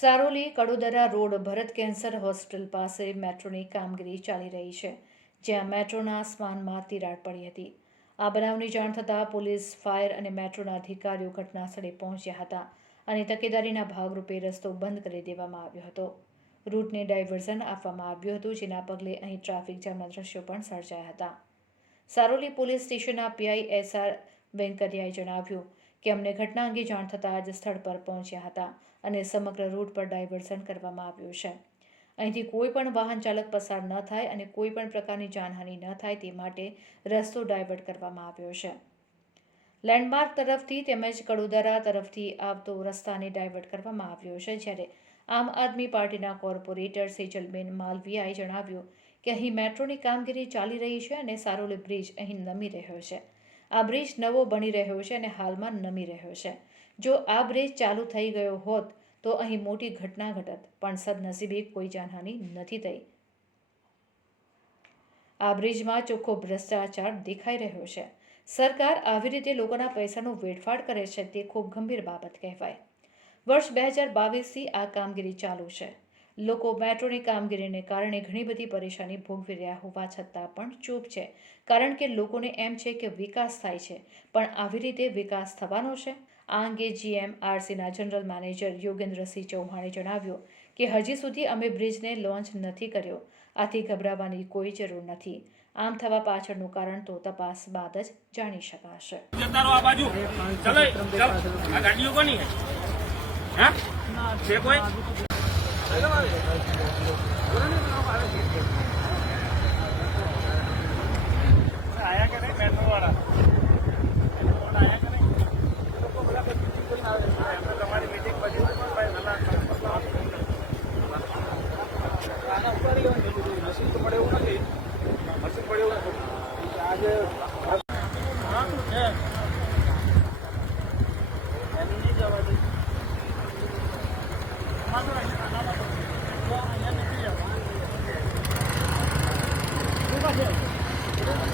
Saroli Kadodara road Bharat cancer hospital પાસે મેટ્રોની કામગીરી ચાલી રહી છે, જ્યાં મેટ્રોના સ્માનમાં તિરાડ પડી હતી. આ બનાવની જાણ થતાં પોલીસ, ફાયર અને મેટ્રોના અધિકારીઓ ઘટનાસ્થળે પહોંચ્યા હતા અને તકેદારીના ભાગરૂપે રસ્તો બંધ કરી દેવામાં આવ્યો હતો. રૂટને ડાયવર્ઝન આપવામાં આવ્યું હતું, જેના પગલે અહીં ટ્રાફિક જામના દ્રશ્યો પણ સર્જાયા હતા. સારોલી પોલીસ સ્ટેશનના પીઆઈ એસ આર વેંકરિયાએ જણાવ્યું કે અમને ઘટના અંગે જાણ થતાં જ સ્થળ પર પહોંચ્યા હતા અને સમગ્ર રૂટ પર ડાયવર્ઝન કરવામાં આવ્યું છે. અહીંથી કોઈ પણ વાહન ચાલક પસાર ન થાય અને કોઈ પણ પ્રકારની જાનહાનિ ન થાય તે માટે રસ્તો ડાયવર્ટ કરવામાં આવ્યો છે. લેન્ડમાર્ક તરફથી તેમજ કડોદરા તરફથી આવતો રસ્તાને ડાયવર્ટ કરવામાં આવ્યો છે, જ્યારે આમ આદમી પાર્ટીના કોર્પોરેટર સેજલબેન માલવિયાએ જણાવ્યું કે અહીં મેટ્રોની કામગીરી ચાલી રહી છે અને સારોલી બ્રિજ અહીં નમી રહ્યો છે. આ બ્રિજ નવો બની રહ્યો છે અને હાલમાં નમી રહ્યો છે. જો આ બ્રિજ ચાલુ થઈ ગયો હોત, તો અહીં મોટી ઘટના ઘટત, પણ સદનસીબે કોઈ જાનહાનિ નથી થઈ. આ બ્રિજમાં ચોખ્ખો ભ્રષ્ટાચાર દેખાઈ રહ્યો છે. સરકાર આવી રીતે લોકોના પૈસાનો વેડફાડ કરે છે તે ખૂબ ગંભીર બાબત કહેવાય. વર્ષ બે હજાર બાવીસથી આ કામગીરી ચાલુ છે. લોકો મેટ્રોની કામગીરીને કારણે ઘણી બધી પરેશાની ભોગવી રહ્યા હોવા છતાં પણ ચૂપ છે. કારણ કે લોકોને એમ છે કે વિકાસ થાય છે. પણ આવી રીતે વિકાસ થવાનો છે? આ અંગે જીએમ આરસીના જનરલ મેનેજર યોગેન્દ્રસિંહ ચૌહાણે જણાવ્યું કે હજી સુધી અમે બ્રિજને લોન્ચ નથી કર્યો. આથી ગભરાવાની કોઈ જરૂર નથી. આમ થવા પાછળનું કારણ તો તપાસ બાદ જ જાણી શકાશે. આ બાજુ. ચલો ચલો. આ ગાડીઓ કોની હે? હા છે કોઈ? 俺の言うてよ、まだ言ってんねん。